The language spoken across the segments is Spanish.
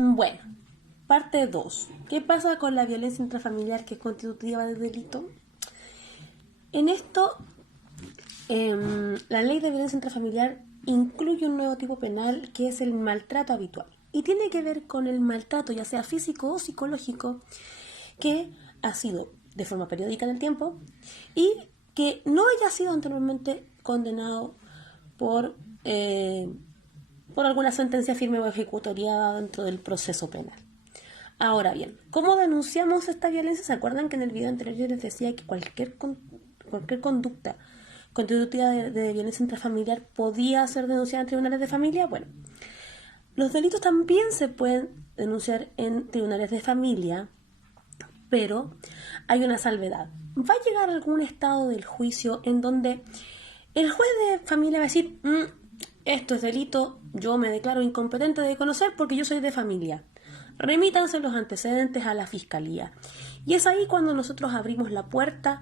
Bueno, parte 2. ¿Qué pasa con la violencia intrafamiliar que es constitutiva de delito? En esto, la ley de violencia intrafamiliar incluye un nuevo tipo penal que es el maltrato habitual. Y tiene que ver con el maltrato, ya sea físico o psicológico, que ha sido de forma periódica en el tiempo y que no haya sido anteriormente condenado por alguna sentencia firme o ejecutoriada dentro del proceso penal. Ahora bien, ¿cómo denunciamos esta violencia? ¿Se acuerdan que en el video anterior yo les decía que cualquier conducta constitutiva de violencia intrafamiliar podía ser denunciada en tribunales de familia? Bueno, los delitos también se pueden denunciar en tribunales de familia, pero hay una salvedad. Va a llegar algún estado del juicio en donde el juez de familia va a decir, esto es delito, yo me declaro incompetente de conocer porque yo soy de familia. Remítanse los antecedentes a la fiscalía. Y es ahí cuando nosotros abrimos la puerta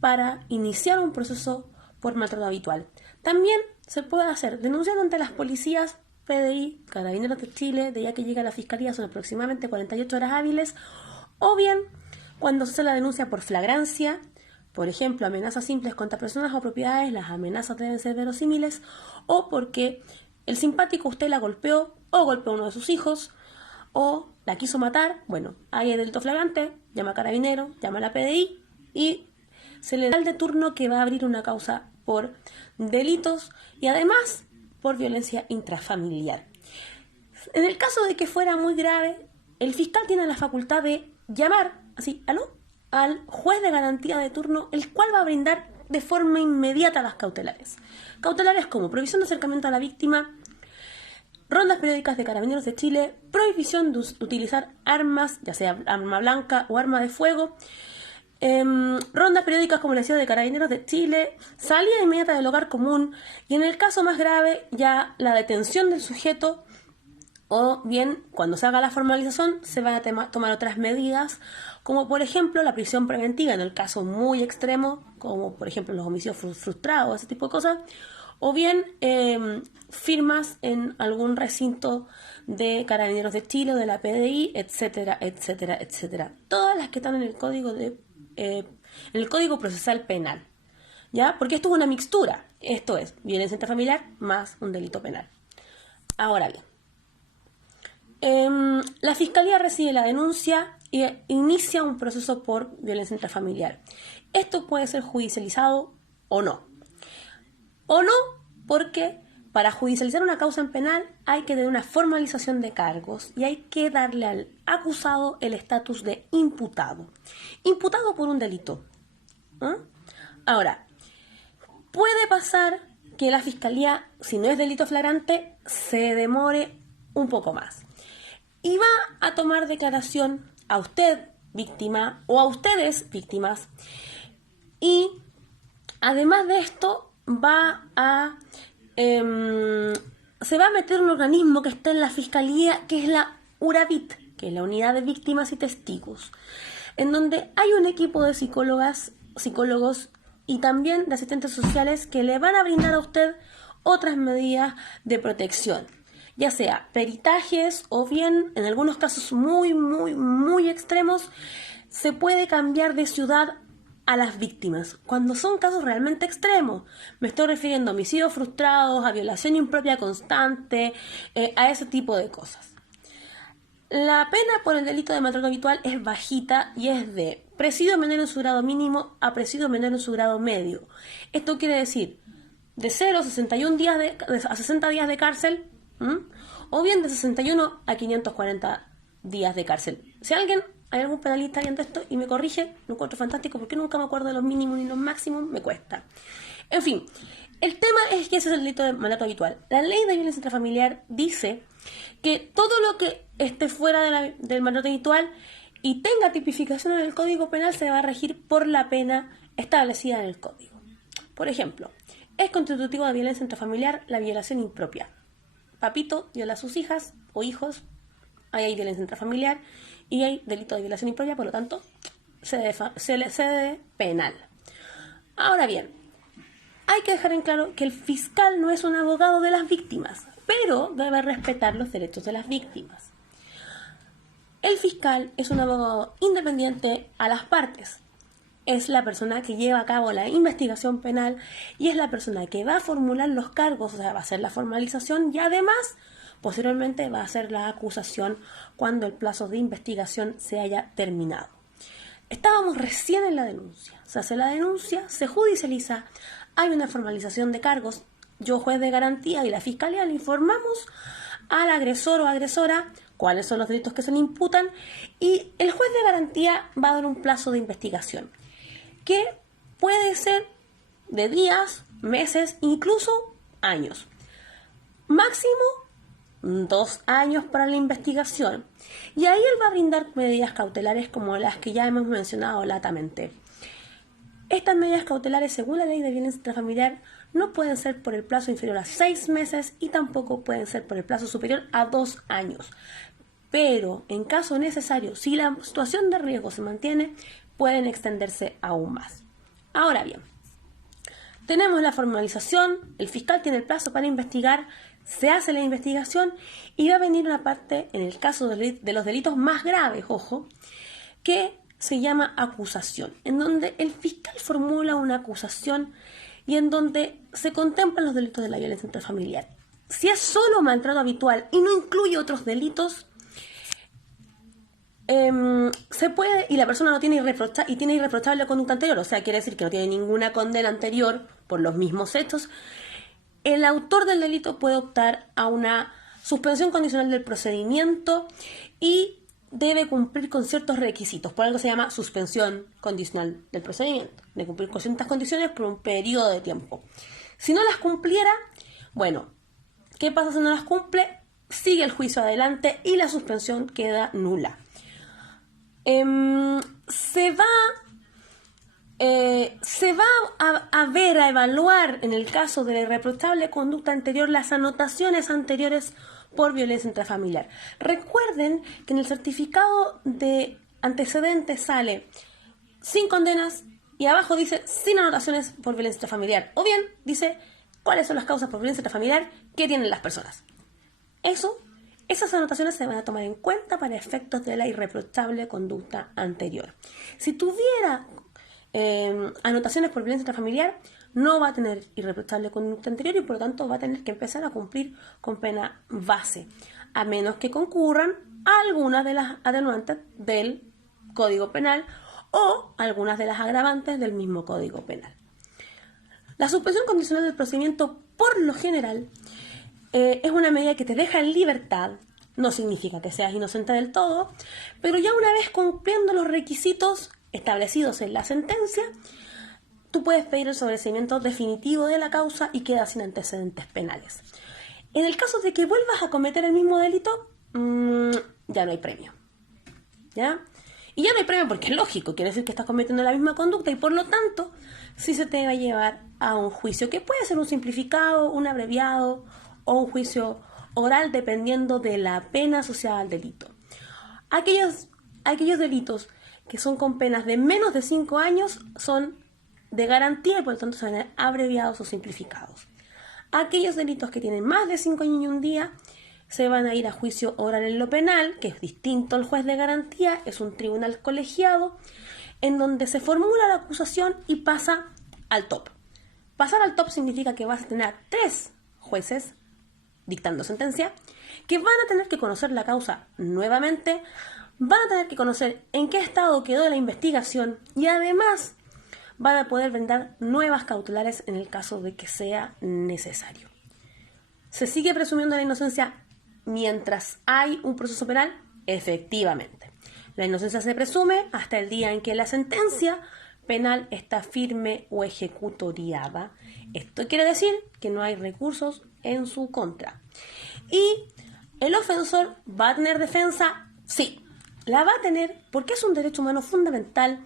para iniciar un proceso por maltrato habitual. También se puede hacer denunciando ante las policías, PDI, Carabineros de Chile, de ya que llega a la fiscalía son aproximadamente 48 horas hábiles, o bien cuando se hace la denuncia por flagrancia, por ejemplo, amenazas simples contra personas o propiedades, las amenazas deben ser verosímiles, o porque el simpático usted la golpeó o golpeó a uno de sus hijos, o la quiso matar, bueno, hay delito flagrante, llama a Carabinero, llama a la PDI y se le da el de turno que va a abrir una causa por delitos y además por violencia intrafamiliar. En el caso de que fuera muy grave, el fiscal tiene la facultad de llamar, así, al juez de garantía de turno, el cual va a brindar de forma inmediata las cautelares. Cautelares como prohibición de acercamiento a la víctima, rondas periódicas de Carabineros de Chile, prohibición de utilizar armas, ya sea arma blanca o arma de fuego, rondas periódicas como les decía de Carabineros de Chile, salida inmediata del hogar común y en el caso más grave ya la detención del sujeto o bien cuando se haga la formalización se van a tomar otras medidas como por ejemplo la prisión preventiva en el caso muy extremo como por ejemplo los homicidios frustrados, ese tipo de cosas, o bien firmas en algún recinto de Carabineros de Chile o de la PDI, etcétera, etcétera, etcétera. Todas las que están en el Código Procesal Penal, ¿ya? Porque esto es una mixtura. Esto es violencia intrafamiliar más un delito penal. Ahora bien, la Fiscalía recibe la denuncia e inicia un proceso por violencia intrafamiliar. Esto puede ser judicializado o no. O no, porque para judicializar una causa en penal hay que tener una formalización de cargos y hay que darle al acusado el estatus de imputado. Imputado por un delito. Ahora, puede pasar que la fiscalía, si no es delito flagrante, se demore un poco más. Y va a tomar declaración a usted, víctima, o a ustedes, víctimas. Y además de esto, se va a meter un organismo que está en la fiscalía, que es la URAVIT, que es la Unidad de Víctimas y Testigos, en donde hay un equipo de psicólogos y también de asistentes sociales que le van a brindar a usted otras medidas de protección, ya sea peritajes o bien, en algunos casos muy, muy, muy extremos, se puede cambiar de ciudad a las víctimas, cuando son casos realmente extremos. Me estoy refiriendo a homicidios frustrados, a violación impropia constante, a ese tipo de cosas. La pena por el delito de maltrato habitual es bajita y es de presidio menor en su grado mínimo a presidio menor en su grado medio. Esto quiere decir de 0 a 61 días a 60 días de cárcel, o bien de 61 a 540 días de cárcel. Si hay algún penalista viendo esto y me corrige, lo encuentro fantástico porque nunca me acuerdo de los mínimos ni los máximos, me cuesta. En fin, el tema es que ese es el delito de maltrato habitual. La ley de violencia intrafamiliar dice que todo lo que esté fuera del maltrato habitual y tenga tipificación en el Código Penal se va a regir por la pena establecida en el Código. Por ejemplo, es constitutivo de violencia intrafamiliar la violación impropia. Papito viola a sus hijas o hijos, ahí hay violencia intrafamiliar y hay delito de violación impropia, por lo tanto, se le cede penal. Ahora bien, hay que dejar en claro que el fiscal no es un abogado de las víctimas, pero debe respetar los derechos de las víctimas. El fiscal es un abogado independiente a las partes. Es la persona que lleva a cabo la investigación penal y es la persona que va a formular los cargos, o sea, va a hacer la formalización y además, posteriormente, va a hacer la acusación cuando el plazo de investigación se haya terminado. Estábamos recién en la denuncia. Se hace la denuncia, se judicializa, hay una formalización de cargos. Yo, juez de garantía y la fiscalía le informamos al agresor o agresora cuáles son los delitos que se le imputan y el juez de garantía va a dar un plazo de investigación que puede ser de días, meses, incluso años. Máximo 2 años para la investigación. Y ahí él va a brindar medidas cautelares como las que ya hemos mencionado latamente. Estas medidas cautelares, según la ley de violencia intrafamiliar, no pueden ser por el plazo inferior a 6 meses y tampoco pueden ser por el plazo superior a 2 años. Pero, en caso necesario, si la situación de riesgo se mantiene, pueden extenderse aún más. Ahora bien, tenemos la formalización, el fiscal tiene el plazo para investigar, se hace la investigación y va a venir una parte, en el caso de los delitos más graves, ojo, que se llama acusación, en donde el fiscal formula una acusación y en donde se contemplan los delitos de la violencia intrafamiliar. Si es solo maltrato habitual y no incluye otros delitos, se puede, y la persona no tiene tiene irreprochable conducta anterior, o sea, quiere decir que no tiene ninguna condena anterior por los mismos hechos, el autor del delito puede optar a una suspensión condicional del procedimiento y debe cumplir con ciertos requisitos. Por algo se llama suspensión condicional del procedimiento, de cumplir con ciertas condiciones por un periodo de tiempo. Si no las cumpliera, bueno, ¿qué pasa si no las cumple? Sigue el juicio adelante y la suspensión queda nula. Se va a evaluar, en el caso de la irreprochable conducta anterior, las anotaciones anteriores por violencia intrafamiliar. Recuerden que en el certificado de antecedentes sale sin condenas y abajo dice sin anotaciones por violencia intrafamiliar. O bien dice cuáles son las causas por violencia intrafamiliar que tienen las personas. Esas anotaciones se van a tomar en cuenta para efectos de la irreprochable conducta anterior. Si tuviera anotaciones por violencia intrafamiliar, no va a tener irreprochable conducta anterior y por lo tanto va a tener que empezar a cumplir con pena base, a menos que concurran algunas de las atenuantes del Código Penal o algunas de las agravantes del mismo Código Penal. La suspensión condicional del procedimiento, por lo general, es una medida que te deja en libertad. No significa que seas inocente del todo, pero ya una vez cumpliendo los requisitos establecidos en la sentencia, tú puedes pedir el sobreseimiento definitivo de la causa y quedas sin antecedentes penales. En el caso de que vuelvas a cometer el mismo delito, ya no hay premio. ¿Ya? Y ya no hay premio porque es lógico, quiere decir que estás cometiendo la misma conducta y por lo tanto sí se te va a llevar a un juicio que puede ser un simplificado, un abreviado o un juicio oral dependiendo de la pena asociada al delito. Aquellos delitos que son con penas de menos de 5 años son de garantía y por lo tanto se van a ver abreviados o simplificados. Aquellos delitos que tienen más de 5 años y un día se van a ir a juicio oral en lo penal, que es distinto al juez de garantía, es un tribunal colegiado en donde se formula la acusación y pasa al top. Pasar al top significa que vas a tener 3 jueces dictando sentencia que van a tener que conocer la causa nuevamente, van a tener que conocer en qué estado quedó la investigación y además van a poder brindar nuevas cautelares en el caso de que sea necesario. ¿Se sigue presumiendo la inocencia mientras hay un proceso penal? Efectivamente. La inocencia se presume hasta el día en que la sentencia penal está firme o ejecutoriada. Esto quiere decir que no hay recursos en su contra. ¿Y el ofensor va a tener defensa? Sí, la va a tener porque es un derecho humano fundamental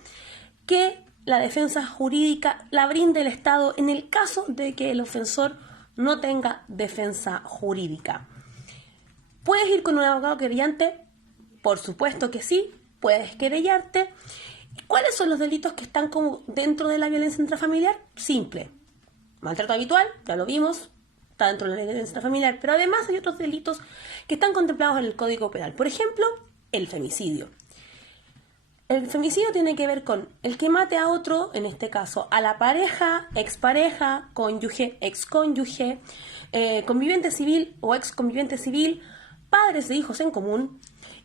que la defensa jurídica la brinde el Estado en el caso de que el ofensor no tenga defensa jurídica. ¿Puedes ir con un abogado querellante? Por supuesto que sí, puedes querellarte. ¿Cuáles son los delitos que están como dentro de la violencia intrafamiliar? Simple. Maltrato habitual, ya lo vimos, está dentro de la violencia intrafamiliar, pero además hay otros delitos que están contemplados en el Código Penal. Por ejemplo, el femicidio. El femicidio tiene que ver con el que mate a otro, en este caso a la pareja, expareja, cónyuge, excónyuge, conviviente civil o exconviviente civil, padres de hijos en común,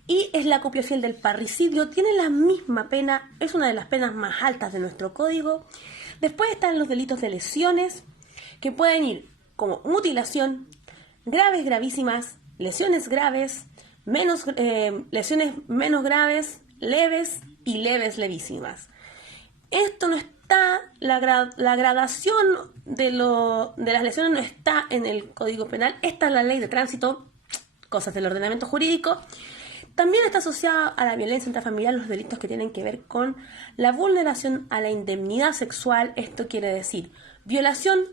y es la copia fiel del parricidio. Tiene la misma pena, es una de las penas más altas de nuestro código. Después están los delitos de lesiones, que pueden ir como mutilación, graves, gravísimas, lesiones graves, lesiones menos graves, leves y leves, levísimas. Esto no está, la gradación de las lesiones no está en el Código Penal, está en la Ley de Tránsito, cosas del ordenamiento jurídico. También está asociada a la violencia intrafamiliar los delitos que tienen que ver con la vulneración a la indemnidad sexual. Esto quiere decir violación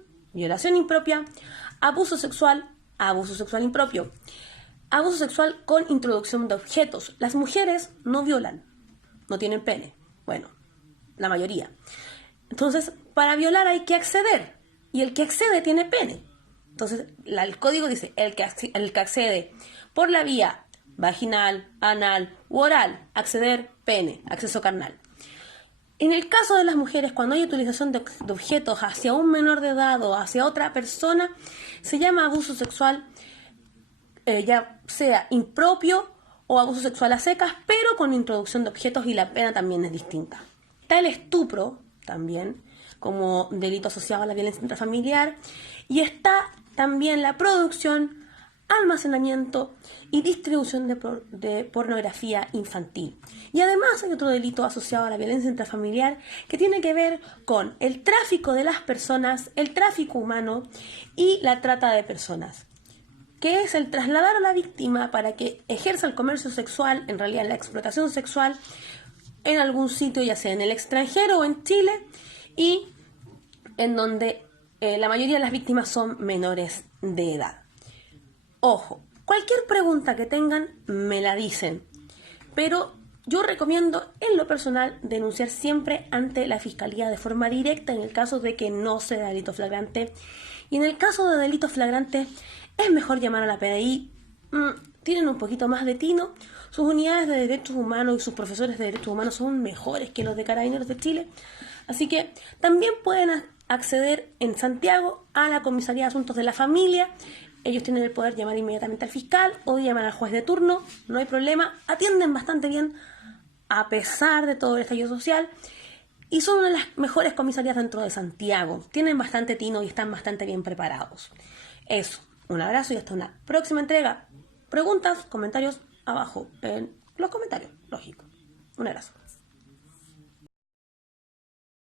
impropia, abuso sexual impropio, abuso sexual con introducción de objetos. Las mujeres no violan, no tienen pene. Bueno, la mayoría. Entonces, para violar hay que acceder. Y el que accede tiene pene. Entonces, el código dice, el que accede por la vía vaginal, anal u oral, acceder, pene, acceso carnal. En el caso de las mujeres, cuando hay utilización de objetos hacia un menor de edad o hacia otra persona, se llama abuso sexual, ya sea impropio o abuso sexual a secas, pero con introducción de objetos, y la pena también es distinta. Está el estupro también como delito asociado a la violencia intrafamiliar, y está también la producción, almacenamiento y distribución de pornografía infantil. Y además hay otro delito asociado a la violencia intrafamiliar que tiene que ver con el tráfico de las personas, el tráfico humano y la trata de personas, que es el trasladar a la víctima para que ejerza el comercio sexual, en realidad la explotación sexual, en algún sitio, ya sea en el extranjero o en Chile, y en donde la mayoría de las víctimas son menores de edad. Ojo, cualquier pregunta que tengan me la dicen, pero yo recomiendo en lo personal denunciar siempre ante la Fiscalía de forma directa en el caso de que no sea delito flagrante, y en el caso de delito flagrante es mejor llamar a la PDI. Tienen un poquito más de tino, sus unidades de derechos humanos y sus profesores de derechos humanos son mejores que los de Carabineros de Chile, así que también pueden acceder en Santiago a la Comisaría de Asuntos de la Familia. Ellos tienen el poder de llamar inmediatamente al fiscal o llamar al juez de turno, no hay problema, atienden bastante bien a pesar de todo el estallido social, y son una de las mejores comisarías dentro de Santiago. Tienen bastante tino y están bastante bien preparados. Eso, un abrazo y hasta una próxima entrega. Preguntas, comentarios abajo en los comentarios, lógico. Un abrazo.